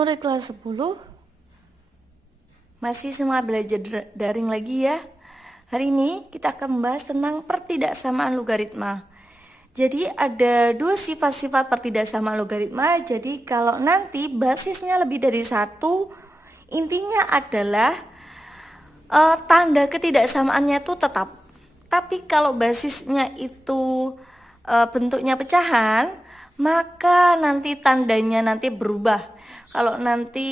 murid kelas 10, masih semangat belajar daring lagi ya. Hari ini kita akan membahas tentang pertidaksamaan logaritma. Jadi ada dua sifat-sifat pertidaksamaan logaritma. Jadi kalau nanti basisnya lebih dari satu, intinya adalah tanda ketidaksamaannya itu tetap. Tapi kalau basisnya itu bentuknya pecahan, maka nanti tandanya nanti berubah. Kalau nanti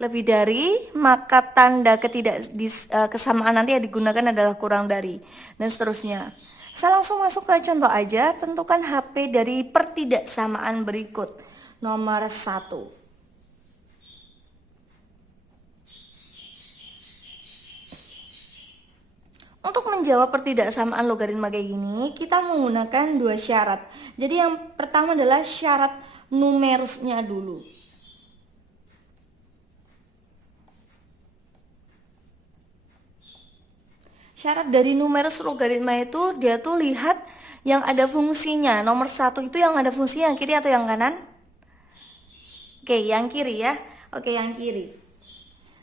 lebih dari, maka tanda kesamaan nanti yang digunakan adalah kurang dari, dan seterusnya. Saya langsung masuk ke contoh aja. Tentukan HP dari pertidaksamaan berikut. Nomor 1. Untuk menjawab pertidaksamaan logaritma kayak gini, kita menggunakan dua syarat. Jadi yang pertama adalah syarat numerusnya dulu. Syarat dari numerus logaritma itu dia tuh lihat yang ada fungsinya. Nomor 1 itu yang ada fungsinya yang kiri atau yang kanan? Oke, yang kiri ya. Oke, yang kiri.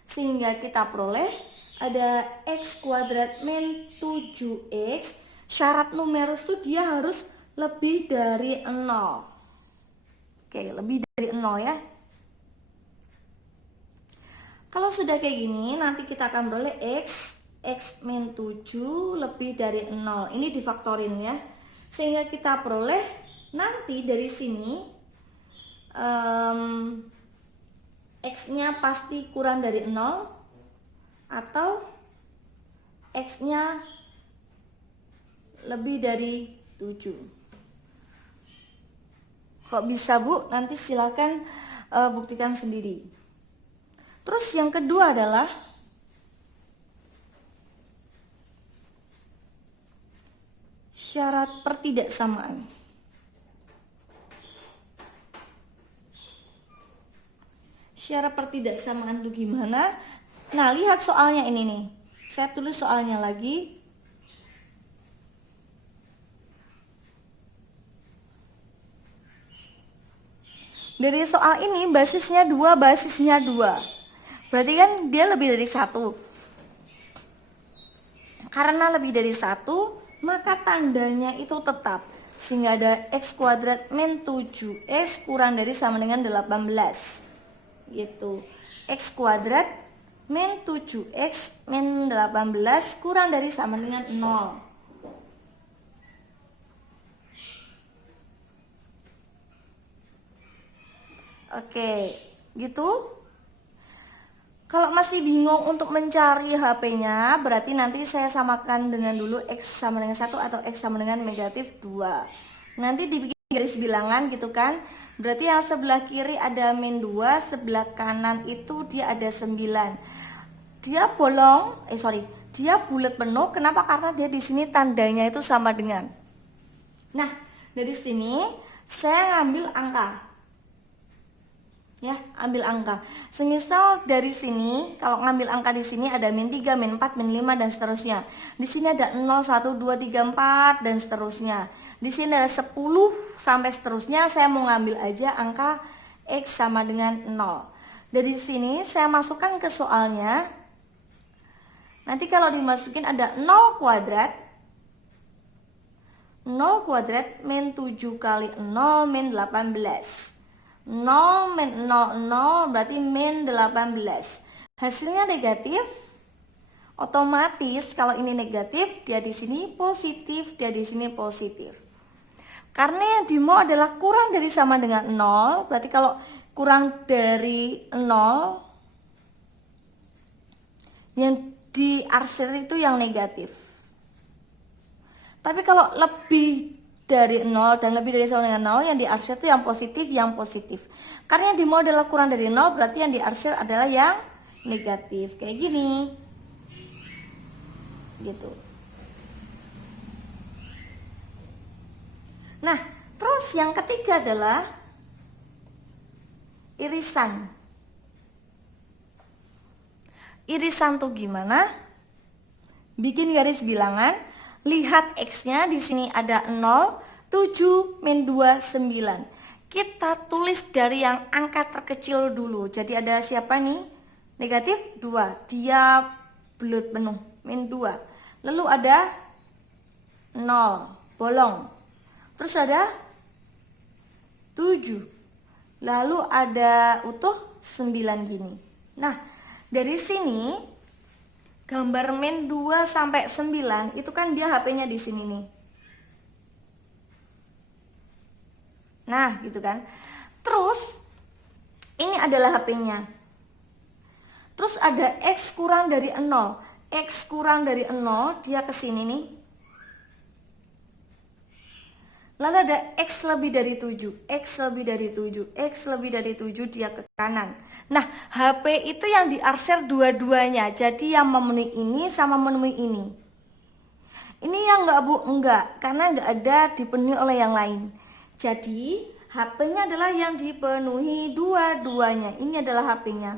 Sehingga kita peroleh ada x kuadrat min 7x. Syarat numerus tuh dia harus lebih dari 0. Oke, lebih dari 0 ya. Kalau sudah kayak gini, nanti kita akan peroleh x min 7 lebih dari 0. Ini difaktorin ya. Sehingga kita peroleh nanti dari sini x-nya pasti kurang dari 0 atau x-nya lebih dari 7. Kok bisa Bu? Nanti silakan buktikan sendiri. Terus yang kedua adalah syarat pertidaksamaan. Syarat pertidaksamaan itu gimana? Nah, lihat soalnya ini nih. Saya tulis soalnya lagi. Dari soal ini basisnya 2, basisnya 2. Berarti kan dia lebih dari 1. Karena lebih dari 1, maka tandanya itu tetap. Sehingga ada x kuadrat min 7x kurang dari sama dengan 18. Gitu. X kuadrat min 7x min 18 kurang dari sama dengan 0. Oke, gitu. Kalau masih bingung untuk mencari HP-nya, berarti nanti saya samakan dengan dulu x sama dengan 1 atau x sama dengan negatif 2. Nanti dibikin garis bilangan gitu kan. Berarti yang sebelah kiri ada min 2, sebelah kanan itu dia ada 9. Dia dia bulat penuh. Kenapa? Karena dia di sini tandanya itu sama dengan. Nah, dari sini saya ngambil angka. Ya, ambil angka. Semisal dari sini, kalau ngambil angka di sini ada min 3, min 4, min 5 dan seterusnya. Di sini ada 0, 1, 2, 3, 4 dan seterusnya. Di sini ada 10 sampai seterusnya. Saya mau ngambil aja angka x sama dengan 0. Dari sini saya masukkan ke soalnya. Nanti kalau dimasukin ada 0 kuadrat. 0 kuadrat min 7 kali 0 min 18. 0 min 0, 0 berarti min 18. Hasilnya negatif. Otomatis kalau ini negatif, dia di sini positif, dia di sini positif. Karena yang dimau adalah kurang dari sama dengan 0, berarti kalau kurang dari 0, yang diarsir itu yang negatif. Tapi kalau lebih dari 0 dan lebih dari sama dengan 0, yang diarsir itu yang positif. Karena yang dimau adalah kurang dari 0, berarti yang diarsir adalah yang negatif. Kayak gini. Gitu. Nah, terus yang ketiga adalah irisan. Irisan tuh gimana? Bikin garis bilangan. Lihat x-nya di sini ada 0, 7, min 2, 9. kita tulis dari yang angka terkecil dulu. Jadi ada siapa nih? Negatif 2, dia bulat penuh, min 2. Lalu ada 0, bolong. Terus ada 7. Lalu ada utuh 9 gini. Nah, dari sini gambar min 2 sampai 9 itu kan dia HP-nya di sini nih. Nah, gitu kan. Terus ini adalah HP-nya. Terus ada X kurang dari 0. X kurang dari 0, dia ke sini nih. Lalu ada X lebih dari 7, X lebih dari 7, X lebih dari 7, dia ke kanan. Nah, HP itu yang diarsir dua-duanya. Jadi yang memenuhi ini sama memenuhi ini. Ini yang enggak Bu, enggak, karena enggak ada dipenuhi oleh yang lain. Jadi HP-nya adalah yang dipenuhi dua-duanya. Ini adalah HP-nya.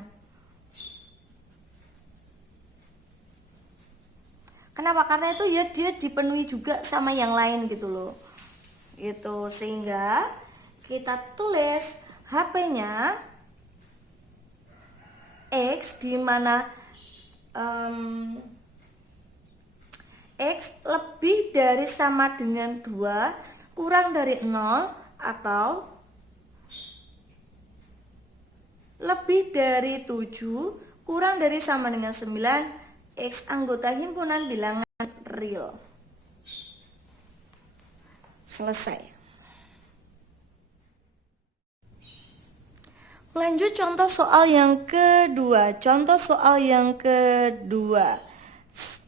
Kenapa? Karena itu ya dia dipenuhi juga sama yang lain gitu loh. Itu sehingga kita tulis HP-nya X di mana X lebih dari sama dengan 2 kurang dari 0 atau lebih dari 7 kurang dari sama dengan 9, X anggota himpunan bilangan real. Selesai. Lanjut contoh soal yang kedua. Contoh soal yang kedua.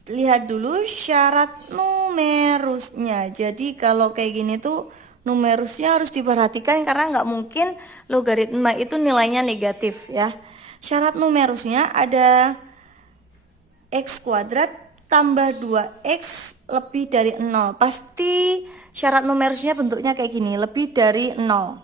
Lihat dulu syarat numerusnya. Jadi kalau kayak gini tuh numerusnya harus diperhatikan karena nggak mungkin logaritma itu nilainya negatif ya. Syarat numerusnya ada X kuadrat tambah 2X lebih dari 0. Pasti syarat numerusnya bentuknya kayak gini, lebih dari 0.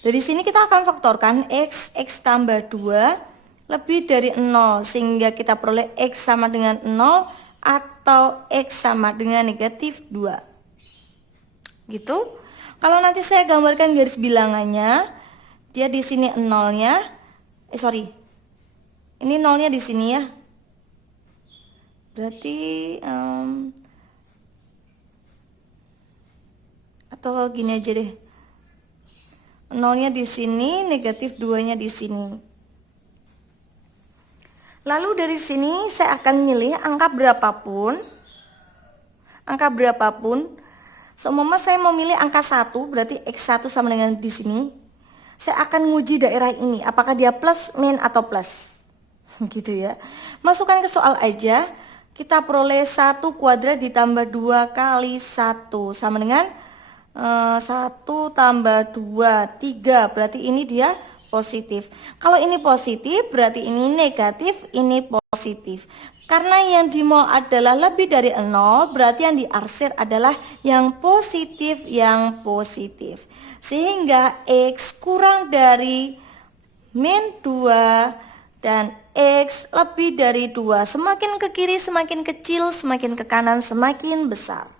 Dari sini kita akan faktorkan X tambah 2 lebih dari 0, sehingga kita peroleh X sama dengan 0 atau X sama dengan negatif 2 gitu. Kalau nanti saya gambarkan garis bilangannya, dia di sini nolnya, ini nolnya di sini ya, berarti atau gini aja deh, nolnya di sini, negatif 2 nya di sini. Lalu dari sini saya akan milih angka berapapun. Seumpama saya memilih angka 1, berarti X1 sama dengan di sini. Saya akan nguji daerah ini, apakah dia plus, min, atau plus. Gitu ya. Masukkan ke soal aja. Kita peroleh 1 kuadrat ditambah 2 kali 1 sama dengan 1 tambah 2, 3. Berarti ini dia positif. Kalau ini positif berarti ini negatif, ini positif. Karena yang di mol adalah lebih dari 0, berarti yang diarsir adalah yang positif, Sehingga X kurang dari min 2 dan X lebih dari 2. Semakin ke kiri semakin kecil, semakin ke kanan semakin besar.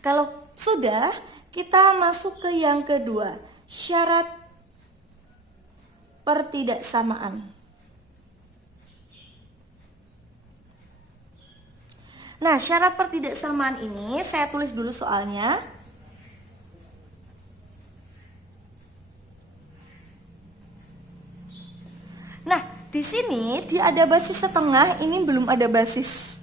Kalau sudah, kita masuk ke yang kedua, syarat pertidaksamaan. Nah, syarat pertidaksamaan ini saya tulis dulu soalnya. Nah, di sini dia ada basis setengah, ini belum ada basis.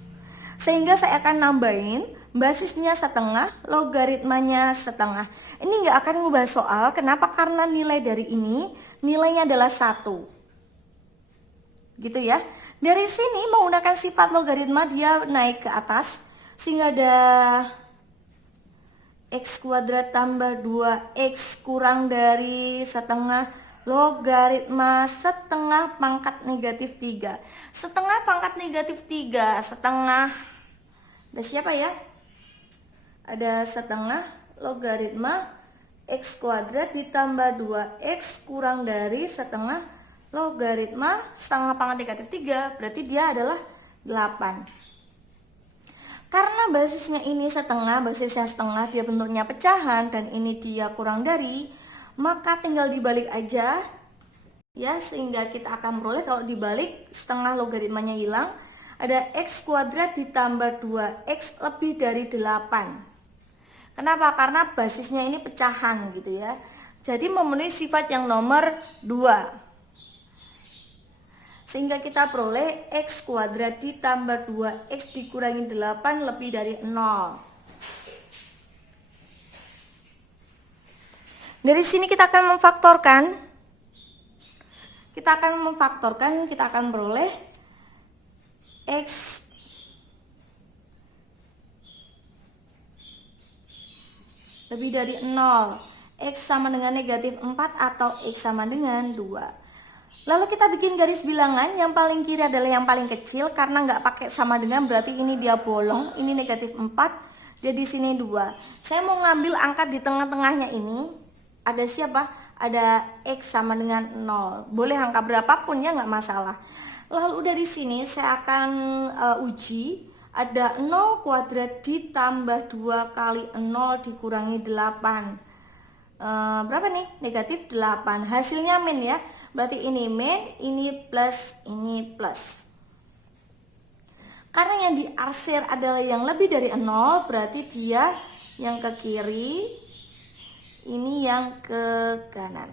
Sehingga saya akan nambahin basisnya setengah, logaritmanya setengah. Ini nggak akan ngubah soal, kenapa? Karena nilai dari ini, nilainya adalah 1. Gitu ya. Dari sini menggunakan sifat logaritma dia naik ke atas, sehingga ada X kuadrat tambah 2X kurang dari setengah logaritma setengah pangkat negatif 3. Setengah pangkat negatif 3, setengah, ada siapa ya? Ada setengah logaritma X kuadrat ditambah 2X kurang dari setengah logaritma setengah pangkat negatif 3. Berarti dia adalah 8. Karena basisnya ini setengah, basisnya setengah, dia bentuknya pecahan dan ini dia kurang dari, maka tinggal dibalik aja ya, sehingga kita akan peroleh kalau dibalik setengah logaritmanya hilang, ada x kuadrat ditambah 2x lebih dari 8. Kenapa? Karena basisnya ini pecahan gitu ya. Jadi memenuhi sifat yang nomor 2. Sehingga kita peroleh x kuadrat ditambah 2x dikurangi 8 lebih dari 0. Dari sini kita akan memfaktorkan. Kita akan peroleh x lebih dari 0. X sama dengan negatif 4 atau x sama dengan 2. Lalu kita bikin garis bilangan, yang paling kiri adalah yang paling kecil karena nggak pakai sama dengan, berarti ini dia bolong, ini negatif 4, dia di sini 2. Saya mau ngambil angka di tengah-tengahnya ini, ada siapa? Ada x sama dengan 0. Boleh angka berapapun ya, nggak masalah. Lalu dari sini saya akan uji, ada 0 kuadrat ditambah 2 kali 0 dikurangi 8. Berapa nih? Negatif 8. Hasilnya min ya. Berarti ini min, ini plus, ini plus. Karena yang diarsir adalah yang lebih dari 0, berarti dia yang ke kiri, ini yang ke kanan.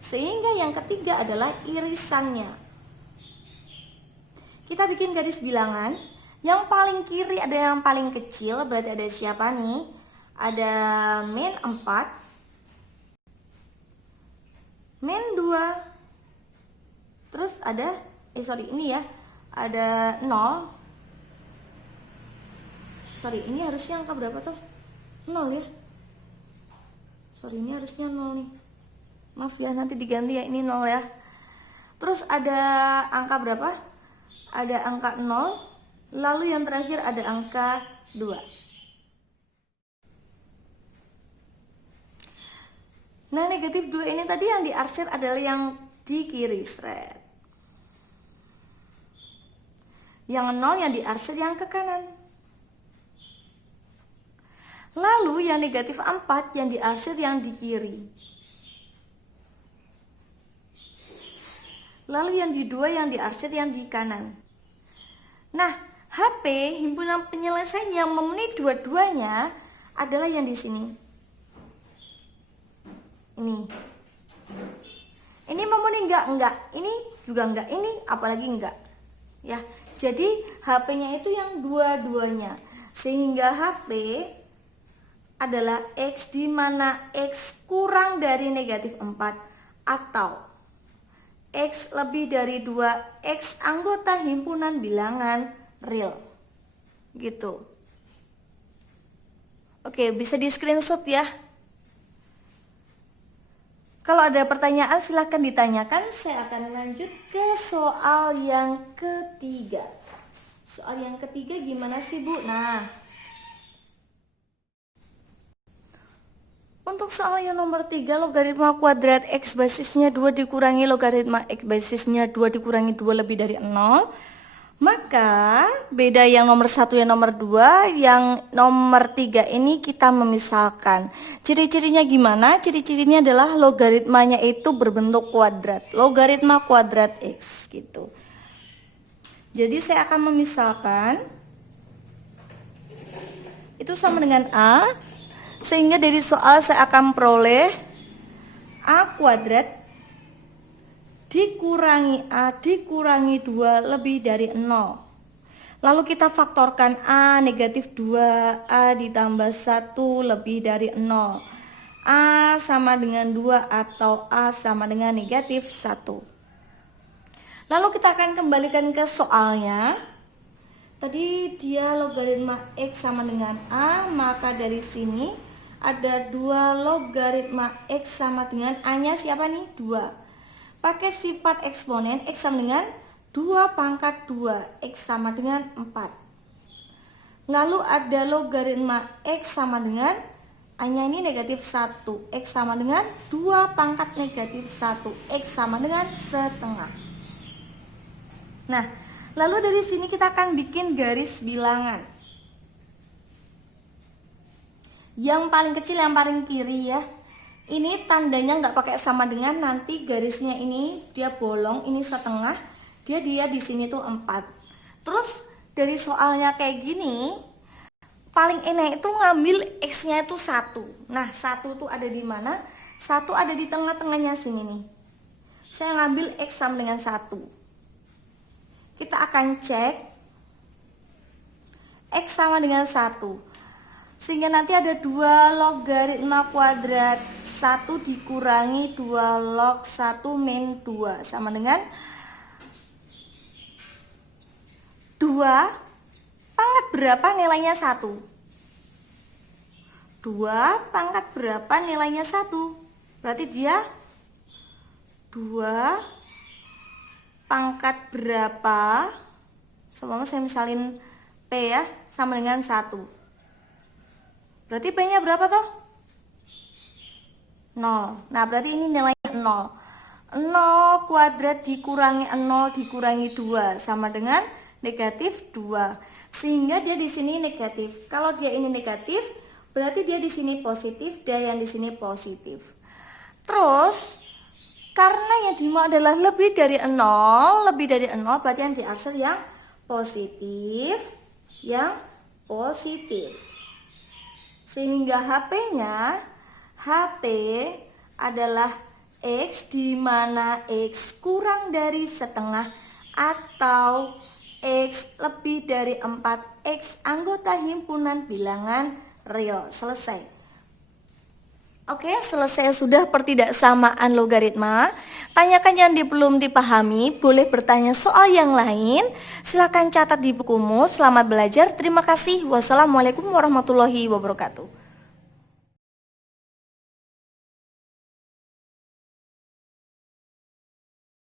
Sehingga yang ketiga adalah irisannya. Kita bikin garis bilangan. Yang paling kiri ada yang paling kecil, berarti ada siapa nih? Ada min 4, min 2, terus ada ini ya, ada 0. Ini harusnya angka berapa tuh? 0 ya. Ini harusnya 0 nih. Maaf ya, nanti diganti ya, ini 0 ya. Terus ada angka berapa? Ada angka 0, lalu yang terakhir ada angka 2. Nah, negatif 2 ini tadi yang diarsir adalah yang di kiri, seret. Yang 0 yang diarsir yang ke kanan. Lalu yang negatif 4 yang diarsir yang di kiri. Lalu yang di 2 yang diarsir yang di kanan. Nah, HP himpunan penyelesaian yang memenuhi dua-duanya adalah yang di sini. Ini memenuhi enggak, ini juga enggak, ini apalagi enggak ya. Jadi HP-nya itu yang dua-duanya, sehingga HP adalah X di mana X kurang dari negatif 4 atau X lebih dari 2, X anggota himpunan bilangan real gitu. Oke, bisa di screenshot ya. Kalau ada pertanyaan silahkan ditanyakan. Saya akan lanjut ke soal yang ketiga. Soal yang ketiga gimana sih Bu? Nah, untuk soal yang nomor 3, logaritma kuadrat X basisnya 2 dikurangi logaritma X basisnya 2 dikurangi 2 lebih dari 0. Maka beda yang nomor 1 yang nomor 2, yang nomor 3 ini kita memisalkan. Ciri-cirinya gimana? Ciri-cirinya adalah logaritmanya itu berbentuk kuadrat, logaritma kuadrat X gitu. Jadi saya akan memisalkan itu sama dengan A, sehingga dari soal saya akan peroleh A kuadrat dikurangi A dikurangi 2 lebih dari 0. Lalu kita faktorkan A negatif 2, A ditambah 1 lebih dari 0. A sama dengan 2 atau A sama dengan negatif 1. Lalu kita akan kembalikan ke soalnya. Tadi dia logaritma X sama dengan A, maka dari sini ada 2 logaritma X sama dengan A-nya siapa nih? 2. Pakai sifat eksponen, X sama dengan 2 pangkat 2, X sama dengan 4. Lalu ada logaritma X sama dengan A-nya ini negatif 1, X sama dengan 2 pangkat negatif 1, X sama dengan setengah. Nah, lalu dari sini kita akan bikin garis bilangan. Yang paling kecil yang paling kiri ya. Ini tandanya nggak pakai sama dengan, nanti garisnya ini dia bolong, ini setengah, dia di sini tuh 4. Terus dari soalnya kayak gini, paling enak itu ngambil X-nya itu 1. Nah, 1 tuh ada di mana? 1 ada di tengah-tengahnya sini nih. Saya ngambil X sama dengan 1. Kita akan cek X sama dengan 1. Sehingga nanti ada 2 logaritma kuadrat 1 dikurangi 2 log 1 min 2 sama dengan 2 pangkat berapa nilainya 1. 2 pangkat berapa nilainya 1. Berarti dia 2 pangkat berapa, sama saya misalin P ya, sama dengan 1. Berarti P-nya berapa toh? 0. Nah, berarti ini nilainya 0. 0 kuadrat dikurangi 0 dikurangi 2 sama dengan negatif 2. Sehingga dia di sini negatif. Kalau dia ini negatif, berarti dia di sini positif dan yang di sini positif. Terus karena yang di mau adalah lebih dari 0, berarti yang diarsir yang positif, Sehingga HP-nya, HP adalah X di mana X kurang dari setengah atau X lebih dari 4, X anggota himpunan bilangan real. Selesai. Oke, selesai sudah pertidaksamaan logaritma. Tanyakan yang belum dipahami, boleh bertanya soal yang lain. Silakan catat di bukumu. Selamat belajar. Terima kasih. Wassalamualaikum warahmatullahi wabarakatuh.